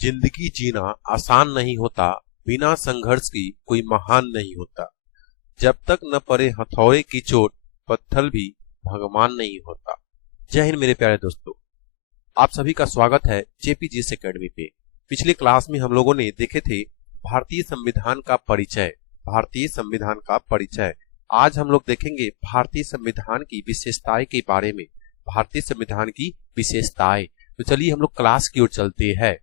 जिंदगी जीना आसान नहीं होता, बिना संघर्ष की कोई महान नहीं होता। जब तक न पड़े हथौड़े की चोट, पत्थर भी भगवान नहीं होता। जय हिंद मेरे प्यारे दोस्तों, आप सभी का स्वागत है जेपीजीएस एकेडमी पे। पिछले क्लास में हम लोगों ने देखे थे भारतीय संविधान का परिचय। भारतीय संविधान का परिचय आज हम लोग देखेंगे भारतीय संविधान की विशेषताएं के बारे में। भारतीय संविधान की विशेषताएं, तो चलिए हम लोग क्लास की ओर चलते हैं।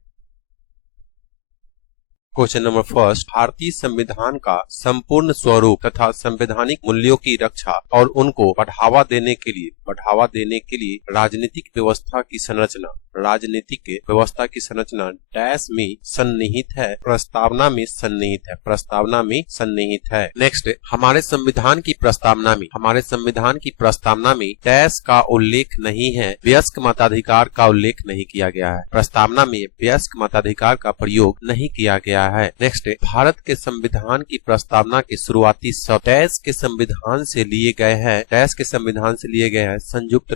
क्वेश्चन नंबर फर्स्ट, भारतीय संविधान का संपूर्ण स्वरूप तथा संवैधानिक मूल्यों की रक्षा और उनको बढ़ावा देने के लिए राजनीतिक व्यवस्था की संरचना डैश में सन्निहित है, प्रस्तावना में सन्निहित है। नेक्स्ट, हमारे संविधान की प्रस्तावना में डैश का उल्लेख नहीं है, वयस्क मताधिकार का उल्लेख नहीं किया गया है। प्रस्तावना में वयस्क मताधिकार का प्रयोग नहीं किया गया है। नेक्स्ट, भारत के संविधान की प्रस्तावना के शुरुआती शब्द डैश के संविधान से लिए गए हैं। संयुक्त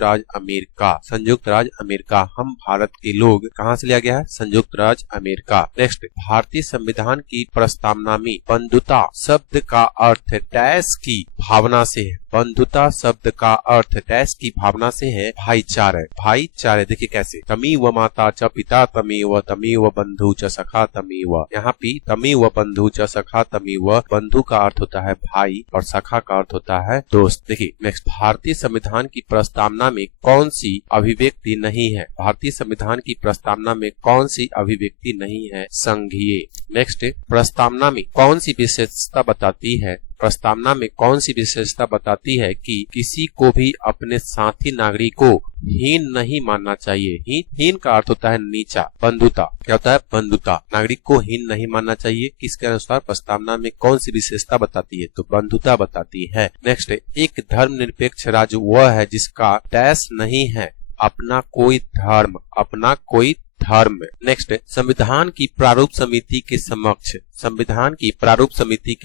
राज्य अमेरिका। हम भारत के लोग कहाँ से लिया गया है? संयुक्त राज्य अमेरिका। नेक्स्ट, भारतीय संविधान की प्रस्तावना में बंधुता शब्द का अर्थ डैश की भावना से है। बंधुता शब्द का अर्थ डैश की भावना से है भाईचारे। देखिए कैसे, तमेव माता च पिता तमेव बंधु च सखा तमेव। यहाँ पे तमेव बंधु च सखा तमेव, बंधु का अर्थ होता है भाई और सखा का अर्थ होता है दोस्त। देखिए नेक्स्ट, भारतीय संविधान की प्रस्तावना में कौन सी अभिव्यक्ति नहीं है? भारतीय संविधान की प्रस्तावना में कौन सी अभिव्यक्ति नहीं है? संघीय। नेक्स्ट, प्रस्तावना में कौन सी विशेषता बताती है कि किसी को भी अपने साथी नागरिक को हीन नहीं मानना चाहिए। हीन का अर्थ होता है नीचा। बंधुता क्या होता है? बंधुता, नागरिक को हीन नहीं मानना चाहिए। किसके अनुसार? प्रस्तावना में कौन सी विशेषता बताती है? तो बंधुता बताती है। नेक्स्ट, एक धर्मनिरपेक्ष राज्य वह है जिसका डैश नहीं है अपना कोई धर्म। नेक्स्ट, संविधान की प्रारूप समिति के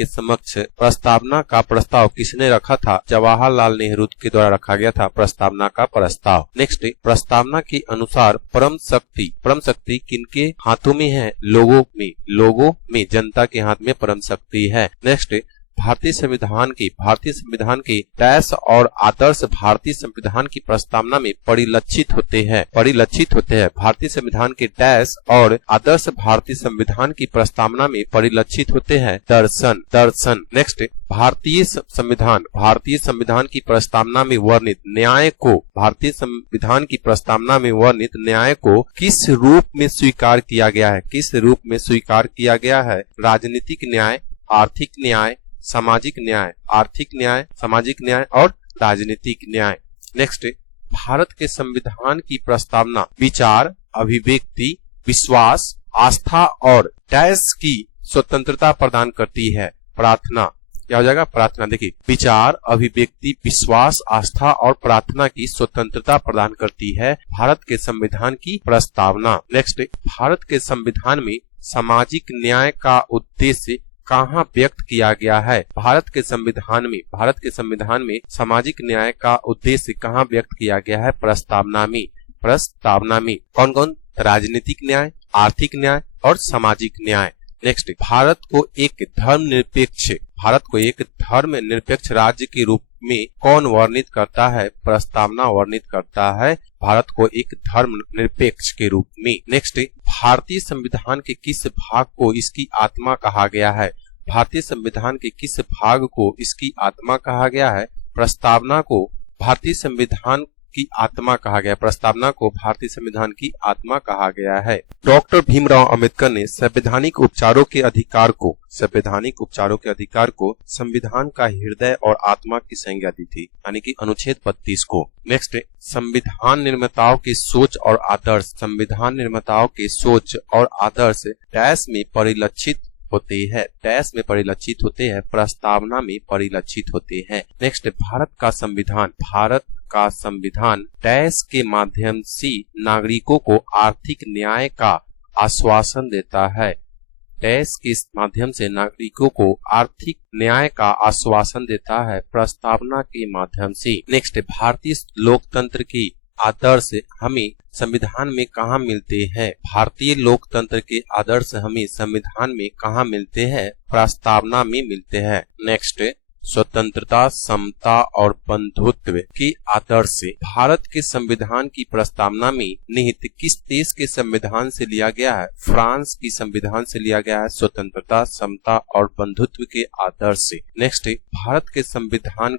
समक्ष प्रस्तावना का प्रस्ताव किसने रखा था? जवाहरलाल नेहरू के द्वारा रखा गया था प्रस्तावना का प्रस्ताव। नेक्स्ट, प्रस्तावना के अनुसार परम शक्ति किनके हाथों में है? लोगों में, जनता के हाथ में परम शक्ति है। नेक्स्ट, भारतीय संविधान के डैश और आदर्श भारतीय संविधान की प्रस्तावना में परिलक्षित होते हैं। भारतीय संविधान के डैश और आदर्श भारतीय संविधान की प्रस्तावना में परिलक्षित होते हैं दर्शन। नेक्स्ट, भारतीय संविधान की प्रस्तावना में वर्णित न्याय को किस रूप में स्वीकार किया गया है? राजनीतिक न्याय, आर्थिक न्याय, सामाजिक न्याय और राजनीतिक न्याय। नेक्स्ट, भारत के संविधान की प्रस्तावना विचार, अभिव्यक्ति, विश्वास, आस्था और डैश की स्वतंत्रता प्रदान करती है। प्रार्थना क्या हो जाएगा? प्रार्थना। देखिए, विचार, अभिव्यक्ति, विश्वास, आस्था और प्रार्थना की स्वतंत्रता प्रदान करती है भारत के संविधान की प्रस्तावना। नेक्स्ट, भारत के संविधान में सामाजिक न्याय का उद्देश्य कहाँ व्यक्त किया गया है? भारत के संविधान में सामाजिक न्याय का उद्देश्य कहाँ व्यक्त किया गया है? प्रस्तावना में। कौन? राजनीतिक न्याय, आर्थिक न्याय और सामाजिक न्याय। नेक्स्ट, भारत को एक धर्मनिरपेक्ष राज्य के रूप में कौन वर्णित करता है? प्रस्तावना वर्णित करता है भारत को एक धर्मनिरपेक्ष के रूप में। नेक्स्ट, भारतीय संविधान के किस भाग को इसकी आत्मा कहा गया है? भारतीय संविधान के किस भाग को इसकी आत्मा कहा गया है? प्रस्तावना को भारतीय संविधान की आत्मा कहा गया। प्रस्तावना को भारतीय संविधान की आत्मा कहा गया है। डॉक्टर भीमराव अंबेडकर ने संवैधानिक उपचारों के अधिकार को संविधान का हृदय और आत्मा की संज्ञा दी थी, यानी कि अनुच्छेद 32 को। नेक्स्ट, संविधान निर्माताओं के सोच और आदर्श डैश में परिलक्षित होते हैं। प्रस्तावना में परिलक्षित होते हैं। नेक्स्ट, भारत का संविधान डैश के माध्यम से नागरिकों को आर्थिक न्याय का आश्वासन देता है। डैश के माध्यम से नागरिकों को आर्थिक न्याय का आश्वासन देता है प्रस्तावना के माध्यम से। नेक्स्ट, भारतीय लोकतंत्र की आदर्श हमें संविधान में कहाँ मिलते हैं? भारतीय लोकतंत्र के आदर्श हमें संविधान में कहाँ मिलते हैं? प्रस्तावना में मिलते हैं। नेक्स्ट, स्वतंत्रता, समता और बंधुत्व के आदर्श भारत के संविधान की प्रस्तावना में निहित किस देश के संविधान से लिया गया है? फ्रांस की संविधान से लिया गया है स्वतंत्रता, समता और बंधुत्व के आदर्श। नेक्स्ट, भारत के संविधान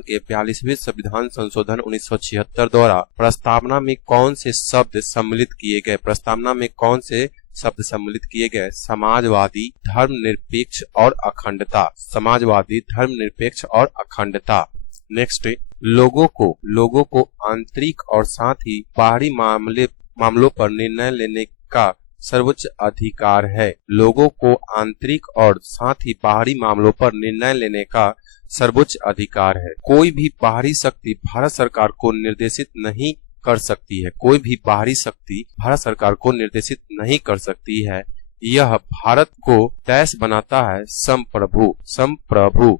के 42वें संविधान संशोधन 1976 द्वारा प्रस्तावना में कौन से शब्द सम्मिलित किए गए? प्रस्तावना में कौन से शब्द सम्मिलित किए गए? समाजवादी, धर्मनिरपेक्ष और अखंडता। समाजवादी, धर्मनिरपेक्ष और अखंडता। नेक्स्ट, लोगों को आंतरिक और साथ ही बाहरी मामलों पर निर्णय लेने का सर्वोच्च अधिकार है। लोगों को आंतरिक और साथ ही बाहरी मामलों पर निर्णय लेने का सर्वोच्च अधिकार है। कोई भी बाहरी शक्ति भारत सरकार को निर्देशित नहीं कर सकती है। कोई भी बाहरी शक्ति भारत सरकार को निर्देशित नहीं कर सकती है। यह भारत को देश बनाता है संप्रभु।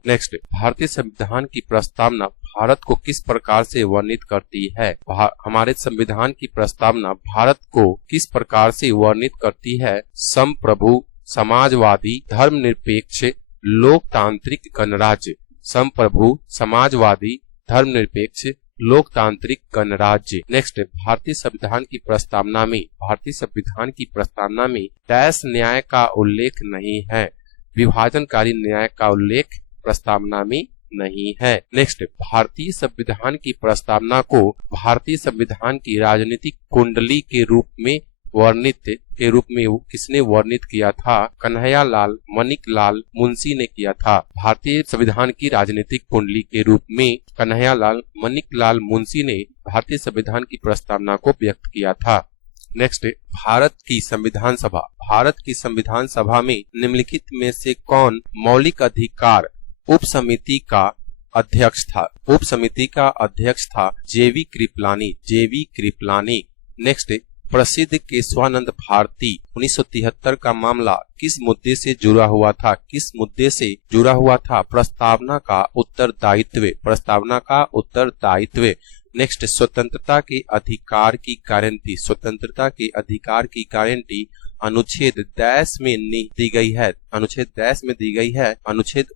नेक्स्ट, भारतीय संविधान की प्रस्तावना भारत को किस प्रकार से वर्णित करती है? हमारे संविधान की प्रस्तावना भारत को किस प्रकार से वर्णित करती है? संप्रभु, समाजवादी, धर्मनिरपेक्ष, लोकतांत्रिक गणराज्य। संप्रभु, समाजवादी, धर्मनिरपेक्ष, लोकतांत्रिक गणराज्य। नेक्स्ट, भारतीय संविधान की प्रस्तावना में देश न्याय का उल्लेख नहीं है। विभाजनकारी न्याय का उल्लेख प्रस्तावना में नहीं है। नेक्स्ट, भारतीय संविधान की प्रस्तावना को भारतीय संविधान की राजनीतिक कुंडली के रूप में किसने वर्णित किया था? कन्हैयालाल मणिकलाल मुंशी ने किया था। भारतीय संविधान की राजनीतिक कुंडली के रूप में कन्हैयालाल मणिकलाल मुंशी ने भारतीय संविधान की प्रस्तावना को व्यक्त किया था। नेक्स्ट, भारत की संविधान सभा में निम्नलिखित में से कौन मौलिक अधिकार उप समिति का अध्यक्ष था? जेवी कृपलानी। नेक्स्ट, प्रसिद्ध केशवानंद भारती 1973 का मामला किस मुद्दे से जुड़ा हुआ था? प्रस्तावना का उत्तरदायित्व। नेक्स्ट, स्वतंत्रता के अधिकार की गारंटी अनुच्छेद 10 में दी गई है। अनुच्छेद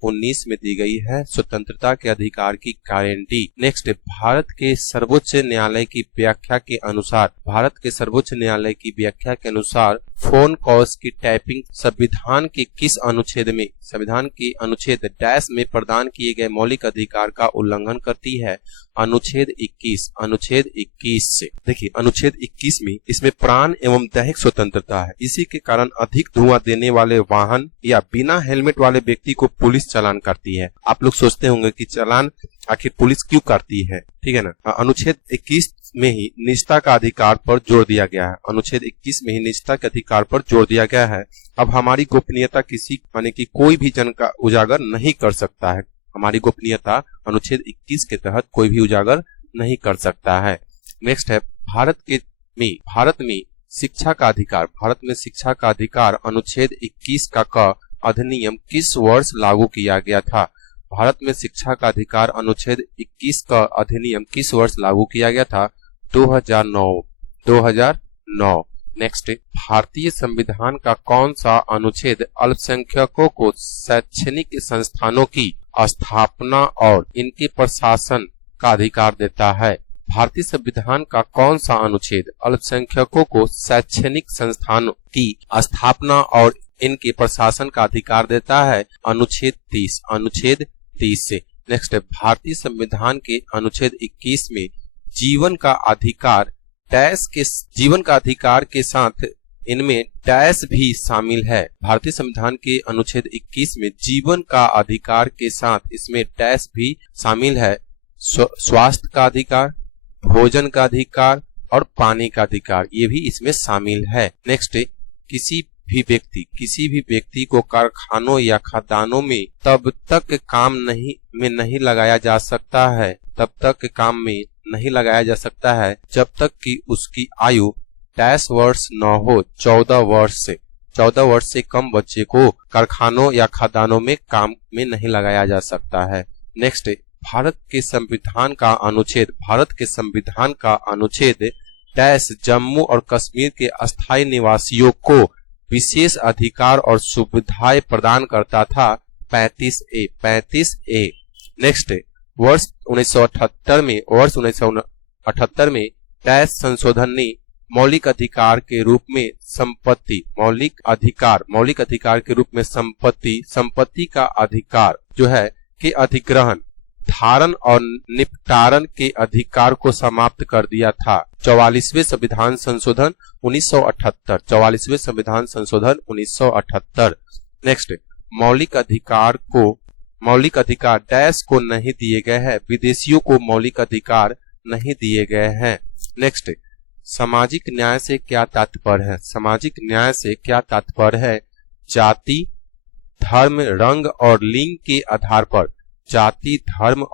19 में दी गई है स्वतंत्रता के अधिकार की गारंटी। नेक्स्ट, भारत के सर्वोच्च न्यायालय की व्याख्या के अनुसार फोन कॉल्स की टैपिंग संविधान के अनुच्छेद 10 में प्रदान किए गए मौलिक अधिकार का उल्लंघन करती है? अनुच्छेद 21 से। देखिए, अनुच्छेद 21 में इसमें प्राण एवं दैहिक स्वतंत्रता है। इसी के कारण अधिक धुआं देने वाले वाहन या बिना हेलमेट वाले व्यक्ति को पुलिस चालान करती है। आप लोग सोचते होंगे कि चालान आखिर पुलिस क्यों करती है, ठीक है ना? अनुच्छेद 21 में ही निजता का अधिकार पर जोर दिया गया है। अनुच्छेद 21 में ही निजता के अधिकार पर जोर दिया गया है। अब हमारी गोपनीयता कि कोई भी जन का उजागर नहीं कर सकता है। हमारी गोपनीयता अनुच्छेद 21 के तहत कोई भी उजागर नहीं कर सकता है। नेक्स्ट है, भारत में शिक्षा का अधिकार अनुच्छेद 21 का अधिनियम किस वर्ष लागू किया गया था? भारत में शिक्षा का अधिकार अनुच्छेद 21 का अधिनियम किस वर्ष लागू किया गया था? 2009। नेक्स्ट, भारतीय संविधान का कौन सा अनुच्छेद अल्पसंख्यकों को शैक्षणिक संस्थानों की स्थापना और इनके प्रशासन का अधिकार देता है? भारतीय संविधान का कौन सा अनुच्छेद अल्पसंख्यकों को शैक्षणिक संस्थानों की स्थापना और इनके प्रशासन का अधिकार देता है? अनुच्छेद 30 से। नेक्स्ट, भारतीय संविधान के अनुच्छेद 21 में जीवन का अधिकार के साथ इनमें डैश भी शामिल है। भारतीय संविधान के अनुच्छेद 21 में जीवन का अधिकार के साथ इसमें डैश भी शामिल है। स्वास्थ्य का अधिकार, भोजन का अधिकार और पानी का अधिकार, ये भी इसमें शामिल है। नेक्स्ट, किसी भी व्यक्ति को कारखानों या खदानों में तब तक काम नहीं लगाया जा सकता है जब तक कि उसकी आयु डैश वर्ष न हो। 14 वर्ष से कम बच्चे को कारखानों या खदानों में काम में नहीं लगाया जा सकता है। नेक्स्ट, भारत के संविधान का अनुच्छेद डैश जम्मू और कश्मीर के अस्थायी निवासियों को विशेष अधिकार और सुविधाएं प्रदान करता था। 35A। नेक्स्ट, वर्ष 1978 में डैश संशोधन ने मौलिक अधिकार के रूप में संपत्ति का अधिकार जो है कि अधिग्रहण, धारण और निपटारण के अधिकार को समाप्त कर दिया था। 44वें संविधान संशोधन 1978। नेक्स्ट, मौलिक अधिकार डैश को नहीं दिए गए हैं, विदेशियों को मौलिक अधिकार नहीं दिए गए हैं। नेक्स्ट, सामाजिक न्याय से क्या तात्पर्य है? जाति, धर्म, रंग और लिंग के आधार पर जाति, धर्म,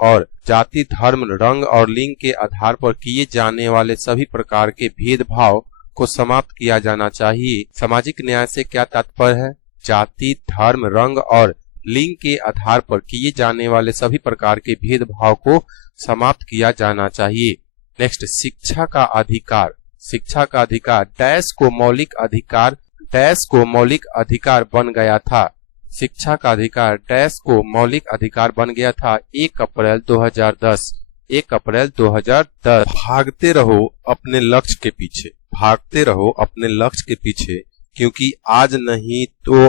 रंग और लिंग के आधार पर किए जाने वाले सभी प्रकार के भेदभाव को समाप्त किया जाना चाहिए। सामाजिक न्याय से क्या तात्पर्य है? जाति, धर्म, रंग और लिंग के आधार पर किए जाने वाले सभी प्रकार के भेदभाव को समाप्त किया जाना चाहिए। नेक्स्ट, शिक्षा का अधिकार डैश को मौलिक अधिकार बन गया था। शिक्षा का अधिकार डैश को मौलिक अधिकार बन गया था 1 अप्रैल 2010। भागते रहो अपने लक्ष्य के पीछे, क्योंकि आज नहीं तो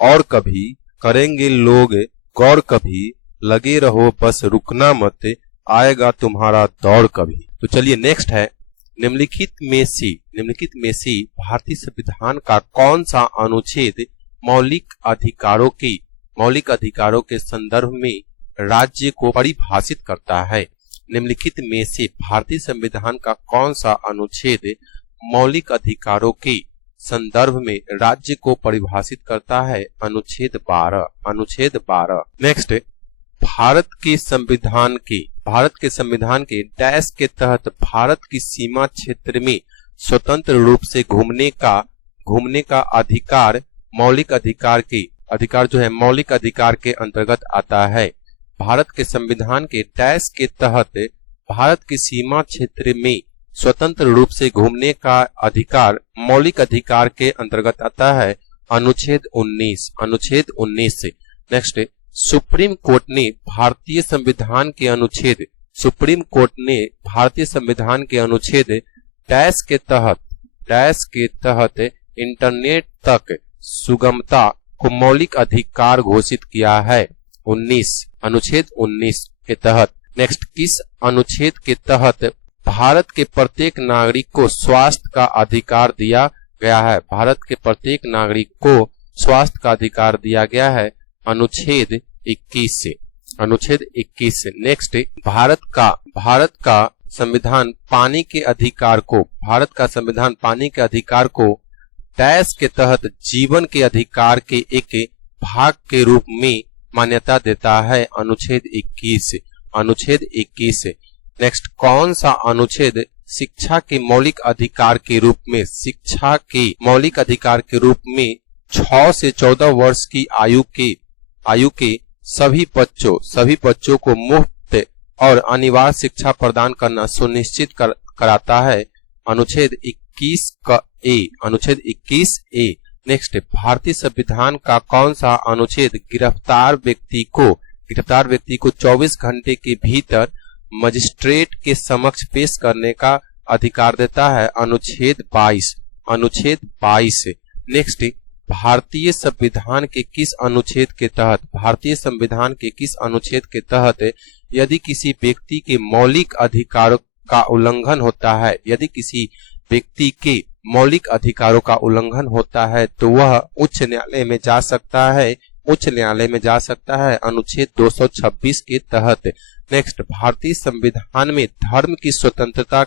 और कभी करेंगे लोग गौर कभी, लगे रहो बस रुकना मत, आएगा तुम्हारा दौर कभी। तो चलिए नेक्स्ट है, निम्नलिखित में से भारतीय संविधान का कौन सा अनुच्छेद मौलिक अधिकारों के संदर्भ में राज्य को परिभाषित करता है? निम्नलिखित में से भारतीय संविधान का कौन सा अनुच्छेद मौलिक अधिकारों के संदर्भ में राज्य को परिभाषित करता है? अनुच्छेद 12। नेक्स्ट, भारत के संविधान के डैश के तहत भारत की सीमा क्षेत्र में स्वतंत्र रूप से घूमने का अधिकार मौलिक अधिकार के अंतर्गत आता है। भारत के संविधान के डैश के तहत भारत की सीमा क्षेत्र में स्वतंत्र रूप से घूमने का अधिकार मौलिक अधिकार के अंतर्गत आता है। अनुच्छेद 19। नेक्स्ट, सुप्रीम कोर्ट ने भारतीय संविधान के अनुच्छेद डैश के तहत इंटरनेट तक सुगमता को मौलिक अधिकार घोषित किया है। अनुच्छेद 19 के तहत। नेक्स्ट, किस अनुच्छेद के तहत भारत के प्रत्येक नागरिक को स्वास्थ्य का अधिकार दिया गया है? भारत के प्रत्येक नागरिक को स्वास्थ्य का अधिकार दिया गया है। अनुच्छेद 21 से। नेक्स्ट, भारत का संविधान पानी के अधिकार को डैश के तहत जीवन के अधिकार के एक भाग के रूप में मान्यता देता है। अनुच्छेद 21। नेक्स्ट, कौन सा अनुच्छेद शिक्षा के मौलिक अधिकार के रूप में 6 से 14 वर्ष की आयु के सभी बच्चों को मुफ्त और अनिवार्य शिक्षा प्रदान करना सुनिश्चित कराता है? अनुच्छेद 21A। नेक्स्ट, भारतीय संविधान का कौन सा अनुच्छेद गिरफ्तार व्यक्ति को 24 घंटे के भीतर मजिस्ट्रेट के समक्ष पेश करने का अधिकार देता है? अनुच्छेद 22। नेक्स्ट, भारतीय संविधान के किस अनुच्छेद के तहत यदि किसी व्यक्ति के मौलिक अधिकारों का उल्लंघन होता है तो वह उच्च न्यायालय में जा सकता है। अनुच्छेद 226 के तहत। नेक्स्ट, भारतीय संविधान में धर्म की स्वतंत्रता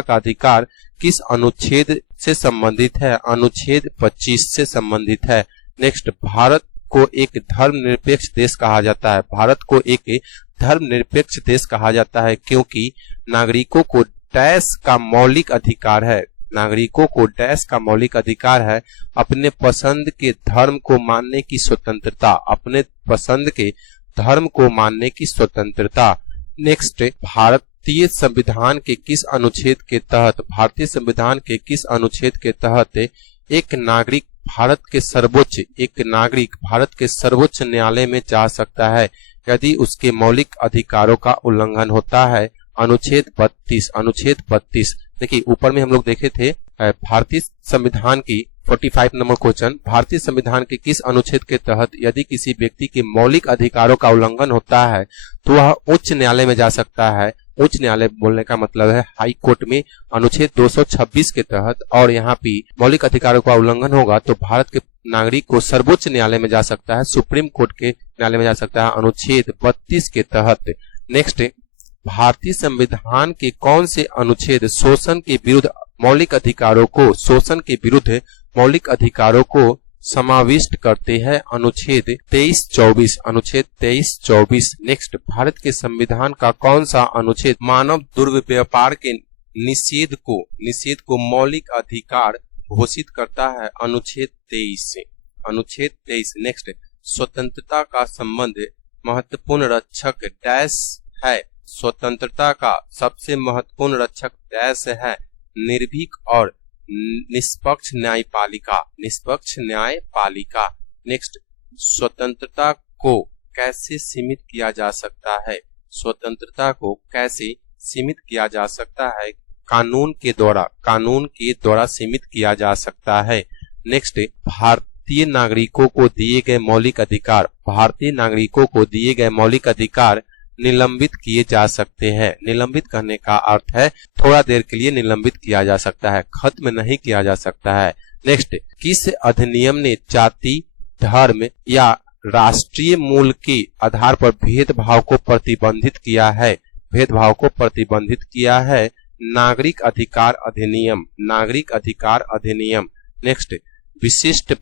का अधिकार किस अनुच्छेद से संबंधित है? अनुच्छेद 25 से संबंधित है। नेक्स्ट, भारत को एक धर्मनिरपेक्ष देश कहा जाता है क्योंकि नागरिकों को डैश का मौलिक अधिकार है। नागरिकों को डैश का मौलिक अधिकार है अपने पसंद के धर्म को मानने की स्वतंत्रता, अपने पसंद के धर्म को मानने की स्वतंत्रता। नेक्स्ट, भारतीय संविधान के किस अनुच्छेद के तहत, भारतीय संविधान के किस अनुच्छेद के तहत एक नागरिक भारत के सर्वोच्च न्यायालय में जा सकता है यदि उसके मौलिक अधिकारों का उल्लंघन होता है? अनुच्छेद 32। देखिए ऊपर में हम लोग देखे थे भारतीय संविधान की 45 नंबर क्वेश्चन, भारतीय संविधान के किस अनुच्छेद के तहत यदि किसी व्यक्ति के मौलिक अधिकारों का उल्लंघन होता है तो वह उच्च न्यायालय में जा सकता है? उच्च न्यायालय बोलने का मतलब है हाई कोर्ट में अनुच्छेद 226 के तहत, और यहाँ पे मौलिक अधिकारों का उल्लंघन होगा तो भारत के नागरिक को सर्वोच्च न्यायालय में जा सकता है, सुप्रीम कोर्ट के न्यायालय में जा सकता है अनुच्छेद 32 के तहत। नेक्स्ट, भारतीय संविधान के कौन से अनुच्छेद शोषण के विरुद्ध मौलिक अधिकारों को समाविष्ट करते हैं? अनुच्छेद 23-24। नेक्स्ट, भारत के संविधान का कौन सा अनुच्छेद मानव दुर्व्यवहार के निषेध को मौलिक अधिकार घोषित करता है? अनुच्छेद 23। नेक्स्ट, स्वतंत्रता का संबंध महत्वपूर्ण रक्षक डैश है? स्वतंत्रता का सबसे महत्वपूर्ण रक्षक डैश है? निर्भीक और निष्पक्ष न्यायपालिका। नेक्स्ट, स्वतंत्रता को कैसे सीमित किया जा सकता है? स्वतंत्रता को कैसे सीमित किया जा सकता है? कानून के द्वारा सीमित किया जा सकता है। नेक्स्ट, भारतीय नागरिकों को दिए गए मौलिक अधिकार निलंबित किए जा सकते हैं। निलंबित करने का अर्थ है थोड़ा देर के लिए निलंबित किया जा सकता है, खत्म नहीं किया जा सकता है। नेक्स्ट, किस अधिनियम ने जाति, धर्म या राष्ट्रीय मूल के आधार पर भेदभाव को प्रतिबंधित किया है? नागरिक अधिकार अधिनियम। नेक्स्ट, विशिष्ट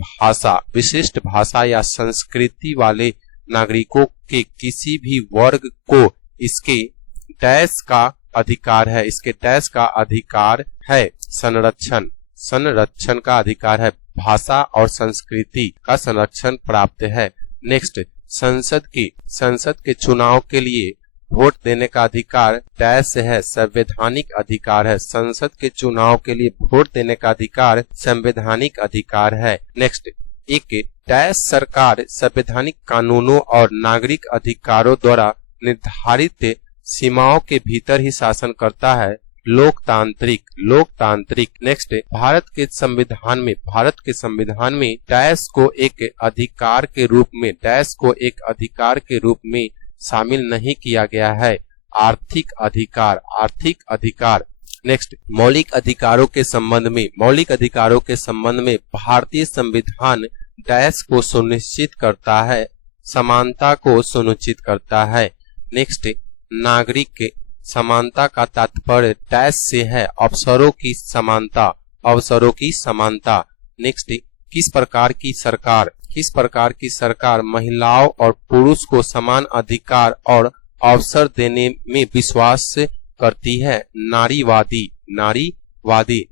भाषा या संस्कृति वाले नागरिकों के किसी भी वर्ग को इसके डैश का अधिकार है? संरक्षण का अधिकार है, भाषा और संस्कृति का संरक्षण प्राप्त है। नेक्स्ट, संसद के चुनाव के लिए वोट देने का अधिकार डैश है? संवैधानिक अधिकार है। संसद के चुनाव के लिए वोट देने का अधिकार संवैधानिक अधिकार है। नेक्स्ट, एक डैश सरकार संवैधानिक कानूनों और नागरिक अधिकारों द्वारा निर्धारित सीमाओं के भीतर ही शासन करता है? लोकतांत्रिक। नेक्स्ट, भारत के संविधान में डैश को एक अधिकार के रूप में शामिल नहीं किया गया है? आर्थिक अधिकार। नेक्स्ट, मौलिक अधिकारों के संबंध में भारतीय संविधान डैश को सुनिश्चित करता है? समानता को सुनिश्चित करता है। नेक्स्ट, नागरिक समानता का तात्पर्य डैश से है? अवसरों की समानता। नेक्स्ट, किस प्रकार की सरकार महिलाओं और पुरुष को समान अधिकार और अवसर देने में विश्वास करती है? नारीवादी।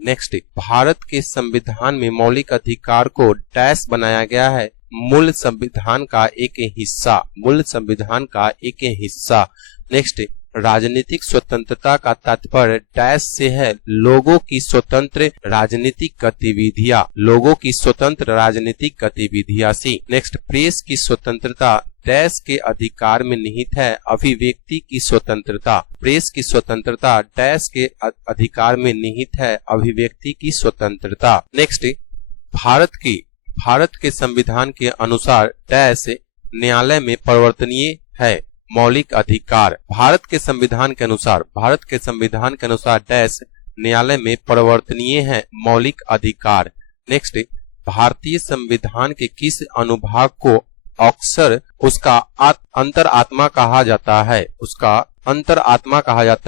नेक्स्ट, भारत के संविधान में मौलिक अधिकार को डैश बनाया गया है? मूल संविधान का एक हिस्सा। नेक्स्ट, राजनीतिक स्वतंत्रता का तात्पर्य डैश से है? लोगों की स्वतंत्र राजनीतिक गतिविधियां सी। नेक्स्ट, प्रेस की स्वतंत्रता डैश के अधिकार में निहित है? अभिव्यक्ति की स्वतंत्रता। प्रेस की स्वतंत्रता डैश के अधिकार में निहित है? अभिव्यक्ति की स्वतंत्रता। नेक्स्ट, भारत के संविधान के अनुसार डैश न्यायालय में परिवर्तनीय है? मौलिक अधिकार। भारत के संविधान के अनुसार डैश न्यायालय में परिवर्तनीय है? मौलिक अधिकार। नेक्स्ट, भारतीय संविधान के किस अनुभाग को अक्सर उसका अंतरात्मा कहा जाता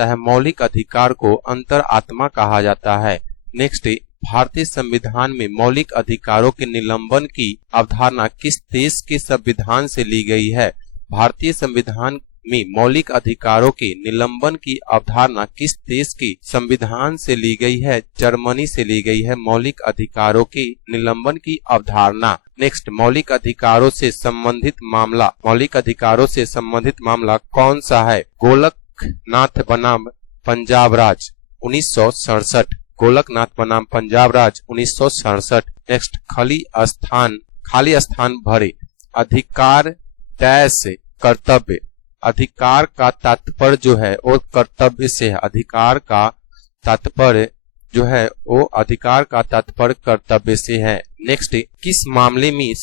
है? मौलिक अधिकार को अंतरात्मा कहा जाता है। नेक्स्ट, भारतीय संविधान में मौलिक अधिकारों के निलंबन की अवधारणा किस देश के संविधान से ली गई है? भारतीय संविधान में मौलिक अधिकारों के निलंबन की अवधारणा किस देश के संविधान से ली गई है? जर्मनी से ली गई है मौलिक अधिकारों के निलंबन की अवधारणा। नेक्स्ट, मौलिक अधिकारों से संबंधित मामला, मौलिक अधिकारों से संबंधित मामला कौन सा है? गोलकनाथ बनाम पंजाब राज 1967, गोलकनाथ बनाम पंजाब राज 1967। नेक्स्ट, खाली स्थान भरे, अधिकार डैश कर्तव्य, अधिकार का तात्पर्य जो है वो कर्तव्य से है, अधिकार का तात्पर्य जो है वो अधिकार का तात्पर्य कर्तव्य से है। नेक्स्ट, किस मामले में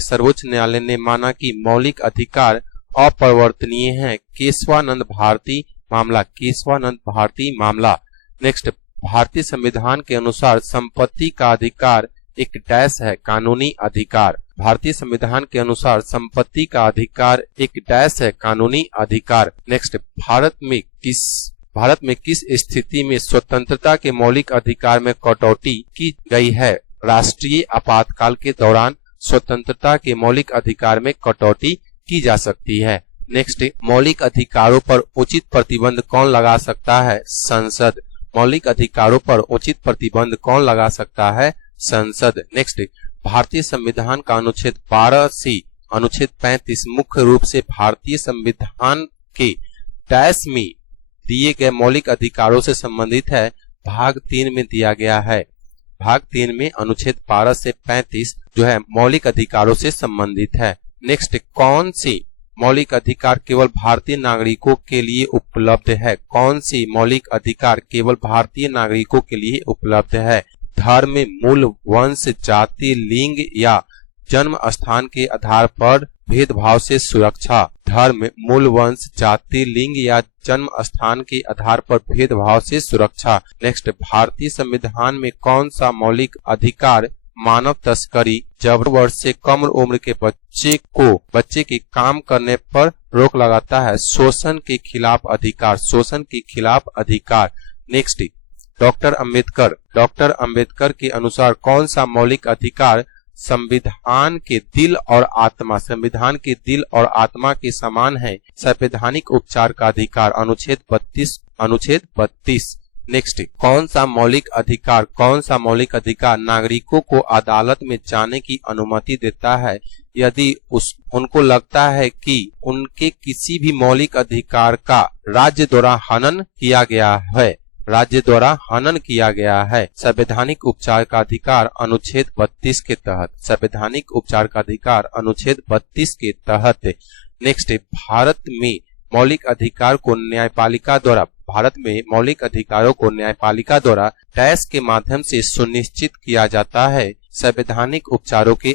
सर्वोच्च न्यायालय ने माना कि मौलिक अधिकार अपरिवर्तनीय है? केशवानंद भारती मामला। नेक्स्ट, भारतीय संविधान के अनुसार संपत्ति का अधिकार एक डैश है, कानूनी अधिकार। भारतीय संविधान के अनुसार संपत्ति का अधिकार एक डैश है, कानूनी अधिकार। नेक्स्ट, भारत में किस स्थिति में स्वतंत्रता के मौलिक अधिकार में कटौती की गई है? राष्ट्रीय आपातकाल के दौरान स्वतंत्रता के मौलिक अधिकार में कटौती की जा सकती है। नेक्स्ट, मौलिक अधिकारों पर उचित प्रतिबंध कौन लगा सकता है? संसद। मौलिक अधिकारों पर उचित प्रतिबंध कौन लगा सकता है? संसद। नेक्स्ट, भारतीय संविधान का अनुच्छेद 12 से अनुच्छेद 35 मुख्य रूप से भारतीय संविधान के डैश में दिए गए मौलिक अधिकारों से संबंधित है। भाग 3 में दिया गया है। भाग 3 में अनुच्छेद 12 से 35 जो है मौलिक अधिकारों से संबंधित है। नेक्स्ट, कौन सी मौलिक अधिकार केवल भारतीय नागरिकों के लिए उपलब्ध है? कौन सी मौलिक अधिकार केवल भारतीय नागरिकों के लिए उपलब्ध है? धर्म, मूल, वंश, जाति, लिंग या जन्म स्थान के आधार पर भेदभाव से सुरक्षा। धर्म, मूल, वंश, जाति, लिंग या जन्म स्थान के आधार पर भेदभाव से सुरक्षा। नेक्स्ट, भारतीय संविधान में कौन सा मौलिक अधिकार मानव तस्करी, 14 वर्ष से कम उम्र के बच्चे के काम करने पर रोक लगाता है? शोषण के खिलाफ अधिकार। नेक्स्ट, डॉक्टर अंबेडकर के अनुसार कौन सा मौलिक अधिकार संविधान के दिल और आत्मा के समान है? संवैधानिक उपचार का अधिकार, अनुच्छेद 32। नेक्स्ट, कौन सा मौलिक अधिकार नागरिकों को अदालत में जाने की अनुमति देता है यदि उनको लगता है कि उनके किसी भी मौलिक अधिकार का राज्य द्वारा हनन किया गया है? संवैधानिक उपचार का अधिकार अनुच्छेद 32 के तहत। नेक्स्ट, भारत में मौलिक अधिकारों को न्यायपालिका द्वारा डैश के माध्यम से सुनिश्चित किया जाता है? संवैधानिक उपचारों के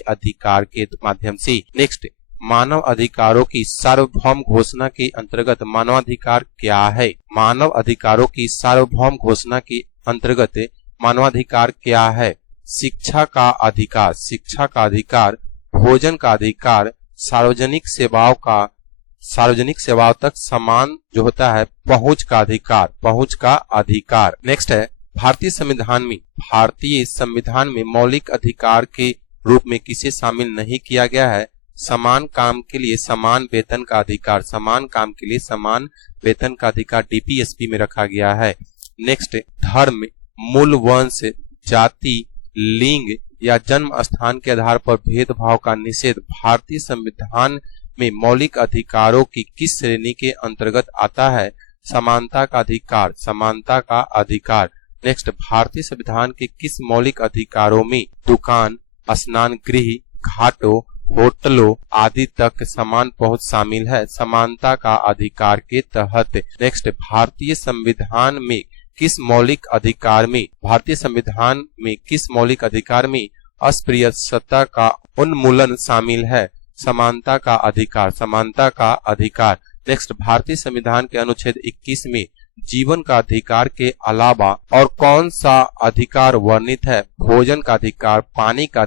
अधिकार के माध्यम से। नेक्स्ट, मानव अधिकारों की सार्वभौम घोषणा के अंतर्गत मानवाधिकार क्या है? मानव अधिकारों की सार्वभौम घोषणा के अंतर्गत मानवाधिकार क्या है? शिक्षा का अधिकार, भोजन का अधिकार, सार्वजनिक सेवाओं तक समान जो होता है पहुंच का अधिकार। नेक्स्ट है, भारतीय संविधान में मौलिक अधिकार के रूप में किसे शामिल नहीं किया गया है? समान काम के लिए समान वेतन का अधिकार डीपीएसपी में रखा गया है। नेक्स्ट, धर्म, मूल, वंश, जाति, लिंग या जन्म स्थान के आधार पर भेदभाव का निषेध भारतीय संविधान में मौलिक अधिकारों की किस श्रेणी के अंतर्गत आता है? समानता का अधिकार। नेक्स्ट, भारतीय संविधान के किस मौलिक अधिकारों में दुकान, स्नान गृह, घाटों, होटलों आदि तक समान पहुंच शामिल है? समानता का अधिकार के तहत। नेक्स्ट, भारतीय संविधान में किस मौलिक अधिकार में अस्पृश्यता का उन्मूलन शामिल है? समानता का अधिकार। नेक्स्ट, भारतीय संविधान के अनुच्छेद 21 में जीवन का अधिकार के अलावा और कौन सा अधिकार वर्णित है? भोजन का अधिकार, पानी का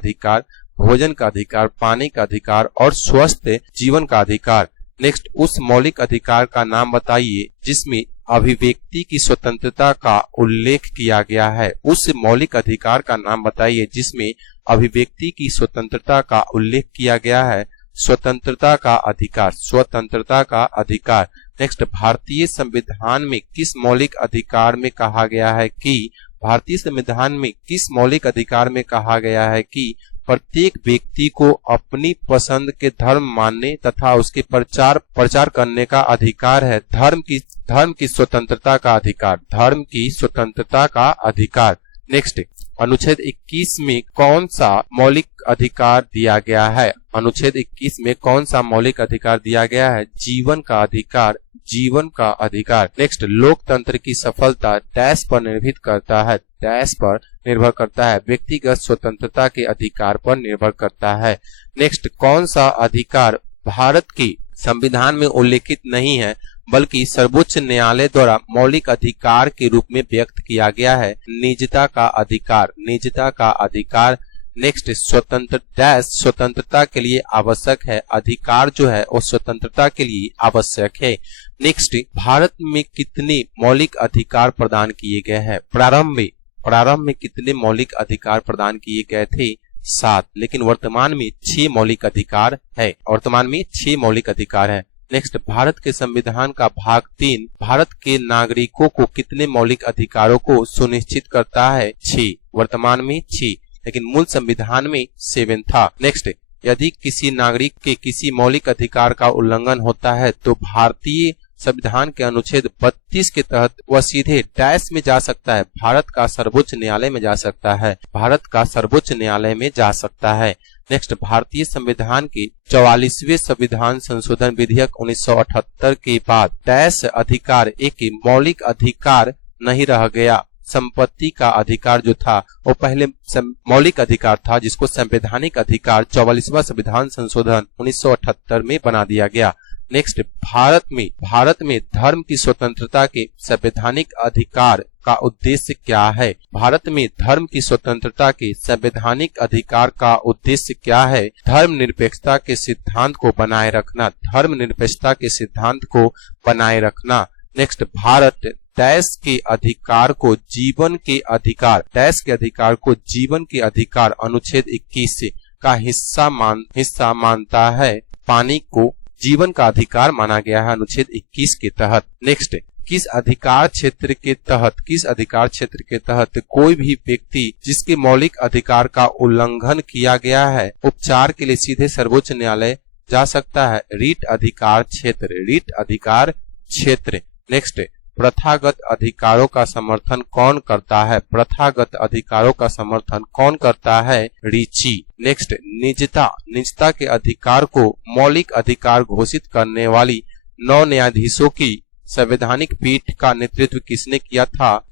अधिकार और स्वस्थ जीवन का अधिकार। नेक्स्ट, उस मौलिक अधिकार का नाम बताइए जिसमें अभिव्यक्ति की स्वतंत्रता का उल्लेख किया गया है। उस मौलिक अधिकार का नाम बताइए जिसमें अभिव्यक्ति की स्वतंत्रता का उल्लेख किया गया है। स्वतंत्रता का अधिकार, स्वतंत्रता का अधिकार। नेक्स्ट, भारतीय संविधान में किस मौलिक अधिकार में कहा गया है कि, भारतीय संविधान में किस मौलिक अधिकार में कहा गया है कि प्रत्येक व्यक्ति को अपनी पसंद के धर्म मानने तथा उसके प्रचार करने का अधिकार है। धर्म की स्वतंत्रता का अधिकार, धर्म की स्वतंत्रता का अधिकार। नेक्स्ट, अनुच्छेद 21 में कौन सा मौलिक अधिकार दिया गया है? अनुच्छेद 21 में कौन सा मौलिक अधिकार दिया गया है? जीवन का अधिकार, जीवन का अधिकार। नेक्स्ट, लोकतंत्र की सफलता डैश पर निर्भर करता है, डैश पर निर्भर करता है, व्यक्तिगत स्वतंत्रता के अधिकार पर निर्भर करता है। नेक्स्ट, कौन सा अधिकार भारत की संविधान में उल्लेखित नहीं है बल्कि सर्वोच्च न्यायालय द्वारा मौलिक अधिकार के रूप में व्यक्त किया गया है? निजता का अधिकार, निजता का अधिकार। नेक्स्ट, स्वतंत्रता के लिए आवश्यक है, अधिकार जो है वो स्वतंत्रता के लिए आवश्यक है। नेक्स्ट, भारत में कितने मौलिक अधिकार प्रदान किए गए हैं? प्रारंभ में कितने मौलिक अधिकार प्रदान किए गए थे? 7, लेकिन वर्तमान में 6 मौलिक अधिकार है, वर्तमान में 6 मौलिक अधिकार है। नेक्स्ट, भारत के संविधान का भाग 3 भारत के नागरिकों को कितने मौलिक अधिकारों को सुनिश्चित करता है? 6, वर्तमान में 6, लेकिन मूल संविधान में 7 था। नेक्स्ट, यदि किसी नागरिक के किसी मौलिक अधिकार का उल्लंघन होता है तो भारतीय संविधान के अनुच्छेद 32 के तहत वह सीधे डैश में जा सकता है, भारत का सर्वोच्च न्यायालय में जा सकता है, भारत का सर्वोच्च न्यायालय में जा सकता है। नेक्स्ट, भारतीय संविधान के 44वें संविधान संशोधन विधेयक 1978 के बाद डैश अधिकार एक मौलिक अधिकार नहीं रह गया। संपत्ति का अधिकार जो था वो पहले मौलिक अधिकार था, जिसको संवैधानिक अधिकार 44वां संविधान संशोधन 1978 में बना दिया गया। नेक्स्ट, भारत में धर्म की स्वतंत्रता के संवैधानिक अधिकार का उद्देश्य क्या है? भारत में धर्म की स्वतंत्रता के संवैधानिक अधिकार का उद्देश्य क्या है? धर्मनिरपेक्षता के सिद्धांत को बनाए रखना, धर्मनिरपेक्षता के सिद्धांत को बनाए रखना। नेक्स्ट, भारत डैश के अधिकार को जीवन के अधिकार, डैश के अधिकार को जीवन के अधिकार अनुच्छेद 21 का हिस्सा मानता है। पानी को जीवन का अधिकार माना गया है अनुच्छेद 21 के तहत। नेक्स्ट, किस अधिकार क्षेत्र के तहत कोई भी व्यक्ति जिसके मौलिक अधिकार का उल्लंघन किया गया है उपचार के लिए सीधे सर्वोच्च न्यायालय जा सकता है? रीट अधिकार क्षेत्र, रीट अधिकार क्षेत्र। नेक्स्ट, प्रथागत अधिकारों का समर्थन कौन करता है? प्रथागत अधिकारों का समर्थन कौन करता है? रीची। नेक्स्ट, निजता के अधिकार को मौलिक अधिकार घोषित करने वाली 9 न्यायाधीशों की संवैधानिक पीठ का नेतृत्व किसने किया था?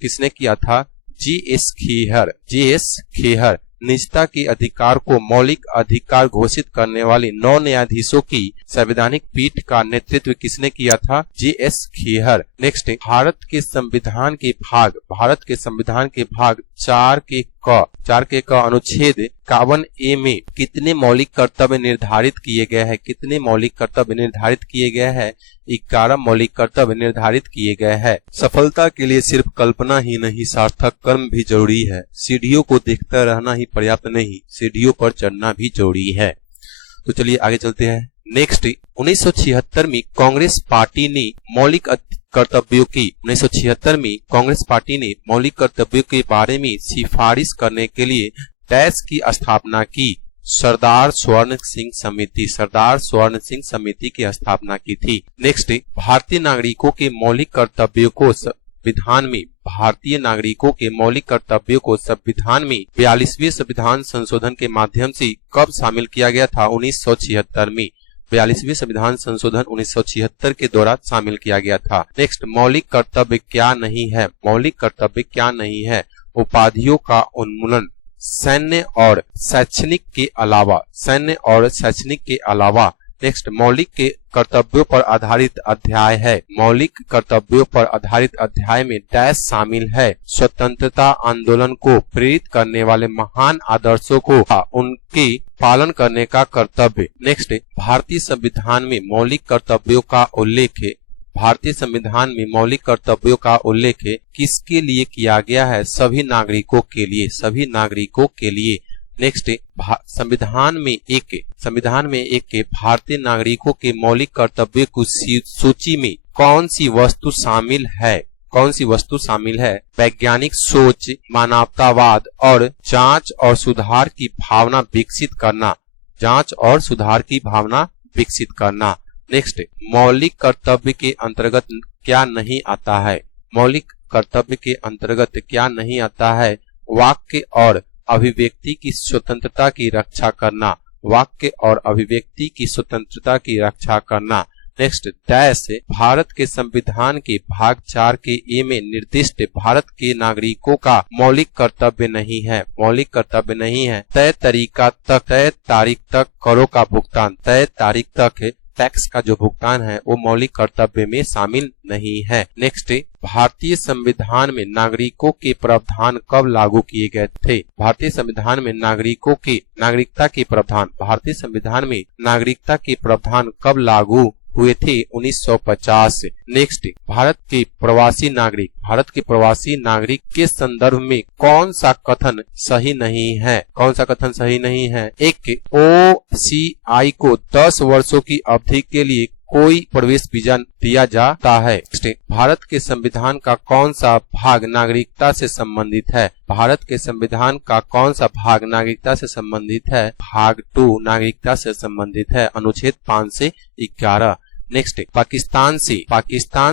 जी.एस. खेहर। निजता के अधिकार को मौलिक अधिकार घोषित करने वाली 9 न्यायाधीशों की संवैधानिक पीठ का नेतृत्व किसने किया था? जी.एस. खेहर। नेक्स्ट, भारत के संविधान के भाग 4 के क अनुच्छेद 51A में कितने मौलिक कर्तव्य निर्धारित किए गए हैं? कितने मौलिक कर्तव्य निर्धारित किए गए हैं? 11 मौलिक कर्तव्य निर्धारित किए गए हैं। सफलता के लिए सिर्फ कल्पना ही नहीं, सार्थक कर्म भी जरूरी है। सीढ़ियों को देखता रहना ही पर्याप्त नहीं, सीढ़ियों पर चढ़ना भी जरूरी है। तो चलिए आगे चलते हैं। नेक्स्ट, 1976 में कांग्रेस पार्टी ने मौलिक कर्तव्यों के बारे में सिफारिश करने के लिए डैश की स्थापना की? सरदार स्वर्ण सिंह समिति की स्थापना की थी। नेक्स्ट, भारतीय नागरिकों के मौलिक कर्तव्यों को संविधान में 42वें संविधान संशोधन के माध्यम से कब शामिल किया गया था? 1976 में। 42वें संविधान संशोधन 1976 के दौरान शामिल किया गया था। नेक्स्ट, मौलिक कर्तव्य क्या नहीं है? उपाधियों का उन्मूलन, सैन्य और शैक्षणिक के अलावा। नेक्स्ट, मौलिक के कर्तव्यों पर आधारित अध्याय है। मौलिक कर्तव्यों पर आधारित अध्याय में डैश शामिल है? स्वतंत्रता आंदोलन को प्रेरित करने वाले महान आदर्शों को उनके पालन करने का कर्तव्य। नेक्स्ट, भारतीय संविधान में मौलिक कर्तव्यों का उल्लेख किसके लिए किया गया है? सभी नागरिकों के लिए। नेक्स्ट संविधान में एक भारतीय नागरिकों के मौलिक कर्तव्य की सूची में कौन सी वस्तु शामिल है? वैज्ञानिक सोच, मानवतावाद और जांच और सुधार की भावना विकसित करना। नेक्स्ट, मौलिक कर्तव्य के अंतर्गत क्या नहीं आता है? मौलिक कर्तव्य के अंतर्गत क्या नहीं आता है? वाक्य और अभिव्यक्ति की स्वतंत्रता की रक्षा करना। नेक्स्ट, भारत के संविधान के भाग 4 के ए में निर्दिष्ट भारत के नागरिकों का मौलिक कर्तव्य नहीं है। तय तारीख तक करों का भुगतान, टैक्स का जो भुगतान है वो मौलिक कर्तव्य में शामिल नहीं है। नेक्स्ट, भारतीय संविधान में नागरिकों के प्रावधान कब लागू किए गए थे? भारतीय संविधान में नागरिकता के प्रावधान कब लागू हुए थे? 1950। नेक्स्ट, भारत के प्रवासी नागरिक के संदर्भ में कौन सा कथन सही नहीं है? एक, OCI को 10 वर्षों की अवधि के लिए कोई प्रवेश वीजा दिया जाता है। भारत के संविधान का कौन सा भाग नागरिकता से संबंधित है? भाग 2 नागरिकता से संबंधित है, अनुच्छेद 5 से 11। नेक्स्ट, पाकिस्तान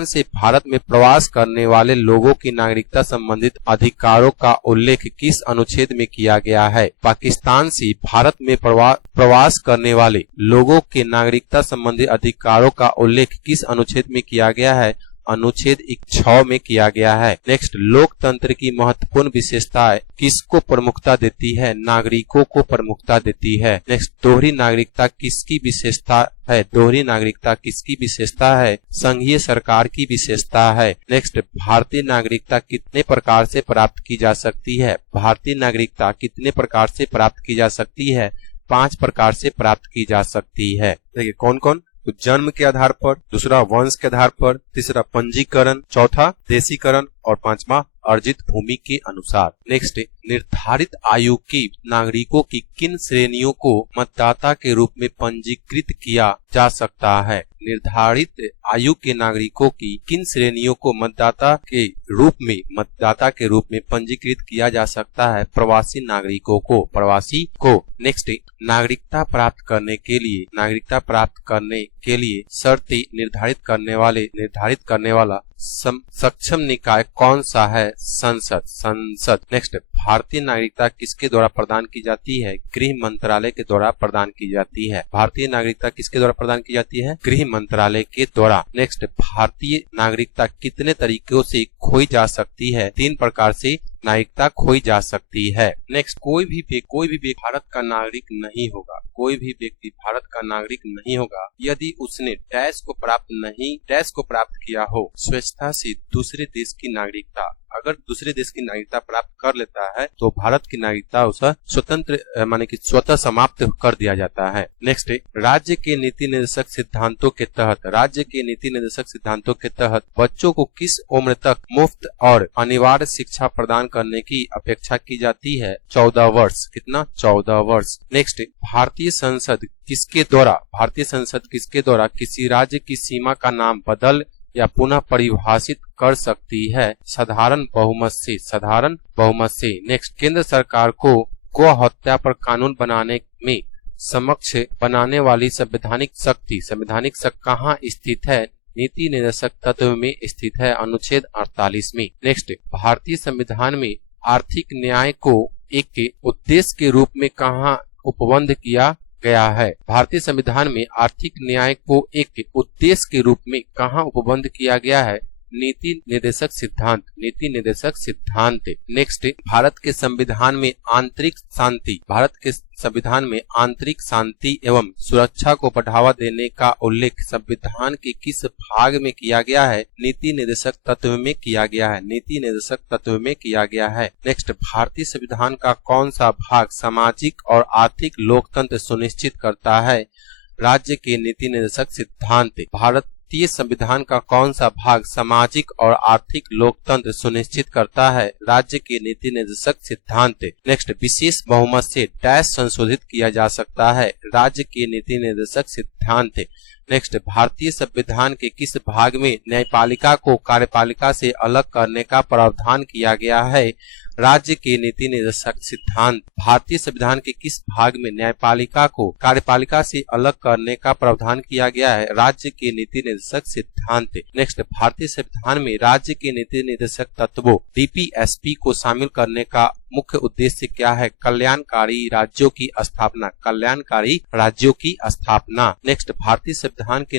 से भारत में प्रवास करने वाले लोगों की नागरिकता संबंधित अधिकारों का उल्लेख किस अनुच्छेद में किया गया है? पाकिस्तान से भारत में प्रवास करने वाले लोगों के नागरिकता संबंधी अधिकारों का उल्लेख किस अनुच्छेद में किया गया है? अनुच्छेद 6 में किया गया है। नेक्स्ट, लोकतंत्र की महत्वपूर्ण विशेषताएं किसको प्रमुखता देती है? नागरिकों को प्रमुखता देती है। नेक्स्ट, दोहरी नागरिकता किसकी विशेषता है? संघीय सरकार की विशेषता है। नेक्स्ट, भारतीय नागरिकता कितने प्रकार से प्राप्त की जा सकती है? 5 प्रकार से प्राप्त की जा सकती है। देखिए कौन कौन? तो जन्म के आधार पर, दूसरा वंश के आधार पर, तीसरा पंजीकरण, चौथा देशीकरण और 5वां अर्जित भूमि के अनुसार। नेक्स्ट, निर्धारित आयु के नागरिकों की किन श्रेणियों को मतदाता के रूप में पंजीकृत किया जा सकता है? निर्धारित आयु के नागरिकों की किन श्रेणियों को मतदाता के रूप में पंजीकृत किया जा सकता है? प्रवासी को। नेक्स्ट, नागरिकता प्राप्त करने के लिए शर्तें निर्धारित करने वाला सक्षम निकाय कौन सा है? संसद। नेक्स्ट, भारतीय नागरिकता किसके द्वारा प्रदान की जाती है? गृह मंत्रालय के द्वारा प्रदान की जाती है। भारतीय नागरिकता किसके द्वारा प्रदान की जाती है? गृह मंत्रालय के द्वारा। नेक्स्ट, भारतीय नागरिकता कितने तरीकों से खोई जा सकती है? 3 प्रकार से नागरिकता खोई जा सकती है। नेक्स्ट, कोई भी व्यक्ति भारत का नागरिक नहीं होगा यदि उसने डैश को प्राप्त किया हो स्वेच्छा से दूसरे देश की नागरिकता। अगर दूसरे देश की नागरिकता प्राप्त कर लेता है तो भारत की नागरिकता उसे स्वतः समाप्त कर दिया जाता है। नेक्स्ट, राज्य के नीति निर्देशक सिद्धांतों के तहत बच्चों को किस उम्र तक मुफ्त और अनिवार्य शिक्षा प्रदान करने की अपेक्षा की जाती है? 14 वर्ष। कितना? 14 वर्ष। नेक्स्ट, भारतीय संसद किसके द्वारा किसी राज्य की सीमा का नाम बदल या पुनः परिभाषित कर सकती है? साधारण बहुमत से। नेक्स्ट, केंद्र सरकार को गौ हत्या पर कानून बनाने में समक्ष बनाने वाली संवैधानिक शक्ति कहाँ स्थित है? नीति निर्देशक तत्व में स्थित है, अनुच्छेद 48 में। नेक्स्ट, भारतीय संविधान में आर्थिक न्याय को एक उद्देश्य के रूप में कहाँ उपबंध किया गया है? भारतीय संविधान में आर्थिक न्याय को एक उद्देश्य के रूप में कहाँ उपबंध किया गया है? नीति निर्देशक सिद्धांत। नेक्स्ट, भारत के संविधान में आंतरिक शांति एवं सुरक्षा को बढ़ावा देने का उल्लेख संविधान के किस भाग में किया गया है? नीति निर्देशक तत्व में किया गया है। नेक्स्ट, भारतीय संविधान का कौन सा भाग सामाजिक और आर्थिक लोकतंत्र सुनिश्चित करता है? राज्य के नीति निर्देशक सिद्धांत। भारत भारतीय संविधान का कौन सा भाग सामाजिक और आर्थिक लोकतंत्र सुनिश्चित करता है? राज्य के नीति निर्देशक सिद्धांत। नेक्स्ट, विशेष बहुमत से डैश संशोधित किया जा सकता है? राज्य के नीति निर्देशक सिद्धांत। नेक्स्ट, भारतीय संविधान के किस भाग में न्यायपालिका को कार्यपालिका से अलग करने का प्रावधान किया गया है? राज्य के नीति निर्देशक सिद्धांत। भारतीय संविधान के किस भाग में न्यायपालिका को कार्यपालिका से अलग करने का प्रावधान किया गया है? राज्य के नीति निर्देशक सिद्धांत। नेक्स्ट, भारतीय संविधान में राज्य के नीति निर्देशक तत्वों डीपीएसपी को शामिल करने का मुख्य उद्देश्य क्या है? कल्याणकारी राज्यों की स्थापना। कल्याणकारी राज्यों की स्थापना। नेक्स्ट, भारतीय संविधान के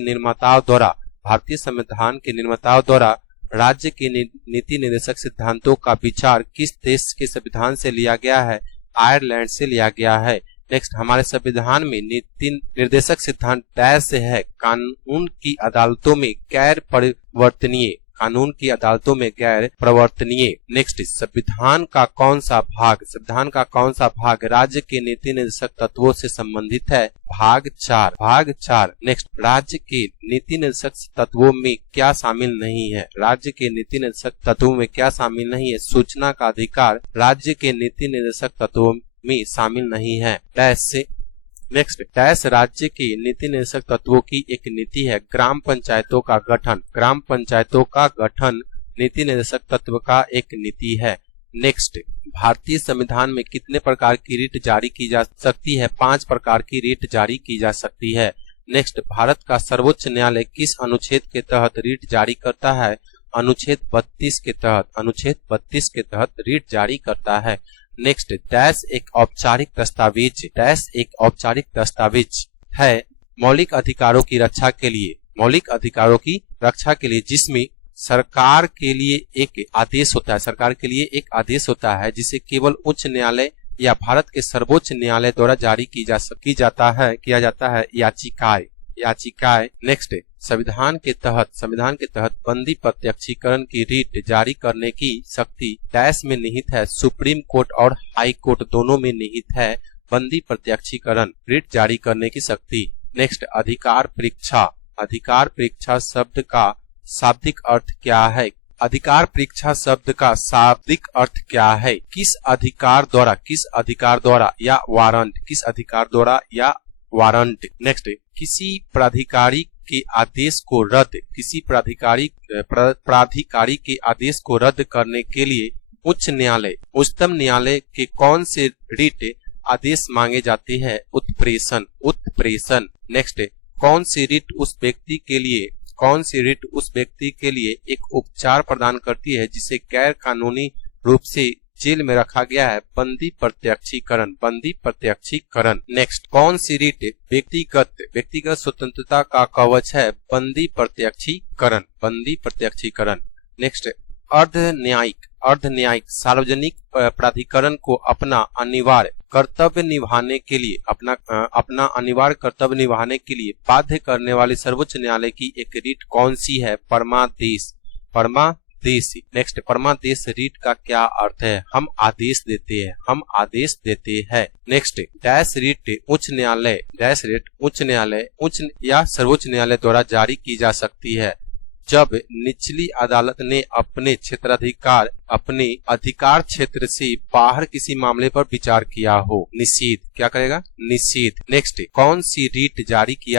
निर्माताओं द्वारा राज्य के नीति निर्देशक सिद्धांतों का विचार किस देश के संविधान से लिया गया है? आयरलैंड से लिया गया है। नेक्स्ट, हमारे संविधान में नीति निर्देशक सिद्धांत डैश है? कानून की अदालतों में गैर परिवर्तनीय। कानून की अदालतों में गैर प्रवर्तनीय। नेक्स्ट, संविधान का कौन सा भाग राज्य के नीति निर्देशक तत्वों से संबंधित है? भाग 4। नेक्स्ट, राज्य के नीति निर्देशक तत्वों में क्या शामिल नहीं है? राज्य के नीति निर्देशक तत्वों में क्या शामिल नहीं है? सूचना का अधिकार राज्य के नीति निर्देशक तत्वों में शामिल नहीं है। डैश से। नेक्स्ट, डैश राज्य के नीति निर्देशक तत्वों की एक नीति है? ग्राम पंचायतों का गठन। ग्राम पंचायतों का गठन नीति निर्देशक तत्व का एक नीति है। नेक्स्ट, भारतीय संविधान में कितने प्रकार की रिट जारी की जा सकती है? 5 प्रकार की रिट जारी की जा सकती है। नेक्स्ट, भारत का सर्वोच्च न्यायालय किस अनुच्छेद के तहत रिट जारी करता है? अनुच्छेद 32 के तहत। अनुच्छेद 32 के तहत रिट जारी करता है। नेक्स्ट, डैश एक औपचारिक दस्तावेज। डैश एक औपचारिक दस्तावेज है मौलिक अधिकारों की रक्षा के लिए। मौलिक अधिकारों की रक्षा के लिए जिसमें सरकार के लिए एक आदेश होता है। सरकार के लिए एक आदेश होता है जिसे केवल उच्च न्यायालय या भारत के सर्वोच्च न्यायालय द्वारा जारी किया जाता है याचिकाएं। नेक्स्ट, संविधान के तहत बंदी प्रत्यक्षीकरण की रिट जारी करने की शक्ति डैश में निहित है? सुप्रीम कोर्ट और हाई कोर्ट दोनों में निहित है बंदी प्रत्यक्षीकरण रिट जारी करने की शक्ति। नेक्स्ट, अधिकार परीक्षा। अधिकार परीक्षा शब्द का शाब्दिक अर्थ क्या है? अधिकार परीक्षा शब्द का शाब्दिक अर्थ क्या है? किस अधिकार द्वारा या वारंट। नेक्स्ट, किसी प्राधिकारी के आदेश को आदेश को रद्द करने के लिए उच्चतम न्यायालय के कौन से रिट आदेश मांगे जाते हैं? उत्प्रेषण। नेक्स्ट, कौन सी रिट उस व्यक्ति के लिए एक उपचार प्रदान करती है जिसे गैर कानूनी रूप से जेल में रखा गया है? बंदी प्रत्यक्षीकरण। नेक्स्ट, कौन सी रिट व्यक्तिगत स्वतंत्रता का कवच है? बंदी प्रत्यक्षीकरण। नेक्स्ट, अर्ध न्यायिक सार्वजनिक प्राधिकरण को अपना अनिवार्य कर्तव्य निभाने के लिए बाध्य करने वाले सर्वोच्च न्यायालय की एक रिट कौन सी है? परमादेश। नेक्स्ट, परमादेश रिट का क्या अर्थ है? हम आदेश देते हैं। नेक्स्ट, डैश रिट उच्च न्यायालय या सर्वोच्च न्यायालय द्वारा जारी की जा सकती है जब निचली अदालत ने अपने अधिकार क्षेत्र से बाहर किसी मामले पर विचार किया हो। निषेध। क्या करेगा? निषेध। नेक्स्ट, कौन सी रिट जारी की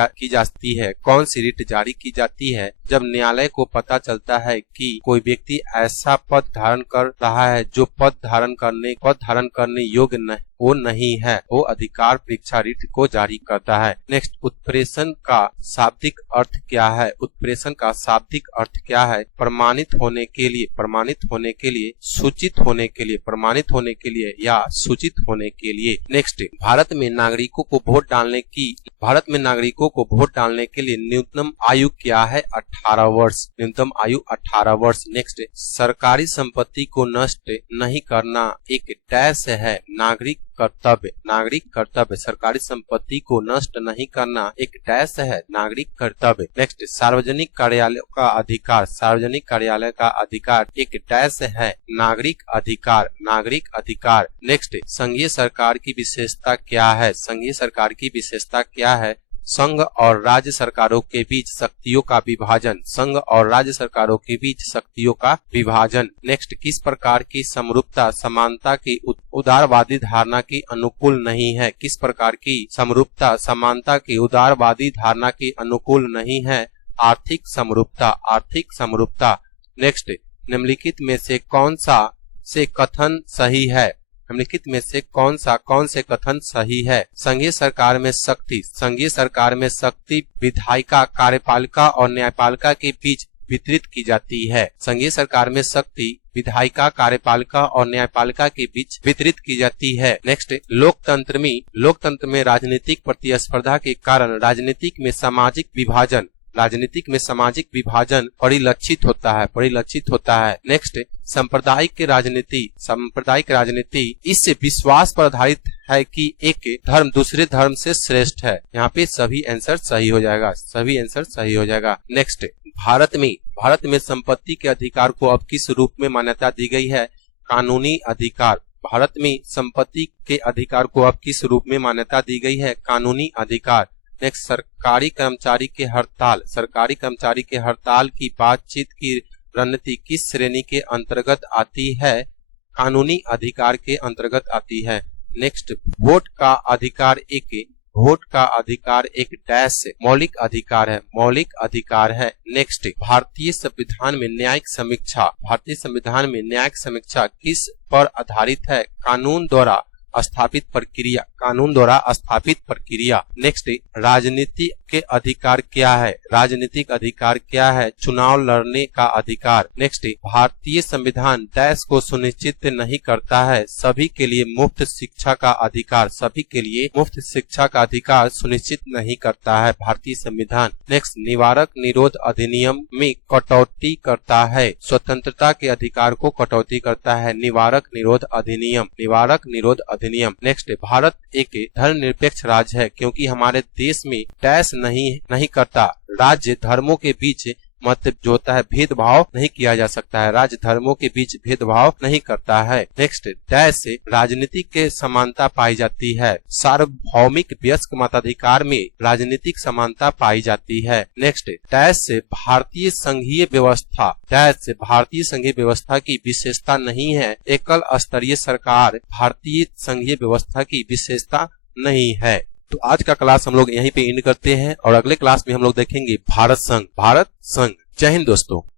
जाती है जब न्यायालय को पता चलता है कि कोई व्यक्ति ऐसा पद धारण कर रहा है जो पद धारण करने योग्य नहीं है? वो अधिकार परीक्षा रिट को जारी करता है। नेक्स्ट, उत्प्रेषण का शाब्दिक अर्थ क्या है? उत्प्रेषण का शाब्दिक अर्थ क्या है? प्रमाणित होने के लिए, सूचित होने के लिए या सूचित होने के लिए। नेक्स्ट, भारत में नागरिकों को वोट डालने के लिए न्यूनतम आयु क्या है? 18 वर्ष। न्यूनतम आयु 18 वर्ष। नेक्स्ट, सरकारी संपत्ति को नष्ट नहीं करना एक डैश है? नागरिक कर्तव्य। सरकारी संपत्ति को नष्ट नहीं करना एक डैश है? नागरिक कर्तव्य। नेक्स्ट, सार्वजनिक कार्यालय का अधिकार एक डैश है? नागरिक अधिकार। नेक्स्ट, संघीय सरकार की विशेषता क्या है? संघ और राज्य सरकारों के बीच शक्तियों का विभाजन, संघ और राज्य सरकारों के बीच शक्तियों का विभाजन। नेक्स्ट, किस प्रकार की समरूपता समानता की उदारवादी धारणा की अनुकूल नहीं है? किस प्रकार की समरूपता समानता की उदारवादी धारणा की अनुकूल नहीं है? आर्थिक समरूपता, आर्थिक समरूपता। नेक्स्ट, निम्नलिखित में से कौन से कथन सही है? निम्नलिखित में से कौन से कथन सही है? संघीय सरकार में शक्ति, संघीय सरकार में शक्ति विधायिका, कार्यपालिका और न्यायपालिका के बीच वितरित की जाती है। संघीय सरकार में शक्ति विधायिका, कार्यपालिका और न्यायपालिका के बीच वितरित की जाती है। नेक्स्ट, लोकतंत्र में राजनीतिक प्रतिस्पर्धा के कारण राजनीतिक में सामाजिक विभाजन परिलक्षित होता है। नेक्स्ट, सांप्रदायिक राजनीति इस विश्वास पर आधारित है कि एक धर्म दूसरे धर्म से श्रेष्ठ है। यहाँ पे सभी आंसर सही हो जाएगा, नेक्स्ट, भारत में संपत्ति के अधिकार को अब किस रूप में मान्यता दी गई है? कानूनी अधिकार। भारत में संपत्ति के अधिकार को अब किस रूप में मान्यता दी गई है? कानूनी अधिकार। नेक्स्ट, सरकारी कर्मचारी के हड़ताल की बातचीत की रणनीति किस श्रेणी के अंतर्गत आती है? कानूनी अधिकार के अंतर्गत आती है। नेक्स्ट, वोट का अधिकार एक डैश मौलिक अधिकार है। नेक्स्ट, भारतीय संविधान में न्यायिक समीक्षा किस पर आधारित है? कानून द्वारा स्थापित प्रक्रिया। नेक्स्ट, राजनीतिक अधिकार क्या है? चुनाव लड़ने का अधिकार। नेक्स्ट, भारतीय संविधान डैश को सुनिश्चित नहीं करता है? सभी के लिए मुफ्त शिक्षा का अधिकार सुनिश्चित नहीं करता है भारतीय संविधान। नेक्स्ट, निवारक निरोध अधिनियम में कटौती करता है? स्वतंत्रता के अधिकार को कटौती करता है। निवारक निरोध अधिनियम। नेक्स्ट, भारत एक धर्मनिरपेक्ष राज्य है क्योंकि हमारे देश में डैश नहीं करता। राज्य धर्मों के बीच जो होता है भेदभाव नहीं किया जा सकता है। राज्य धर्मों के बीच भेदभाव नहीं करता है। नेक्स्ट, डैश से राजनीतिक के समानता पाई जाती है। सार्वभौमिक वयस्क मताधिकार में राजनीतिक समानता पाई जाती है। नेक्स्ट, डैश से भारतीय संघीय व्यवस्था की विशेषता नहीं है। एकल स्तरीय सरकार भारतीय संघीय व्यवस्था की विशेषता नहीं है। तो आज का क्लास हम लोग यहीं पे एंड करते हैं और अगले क्लास में हम लोग देखेंगे भारत संघ। जय हिंद दोस्तों।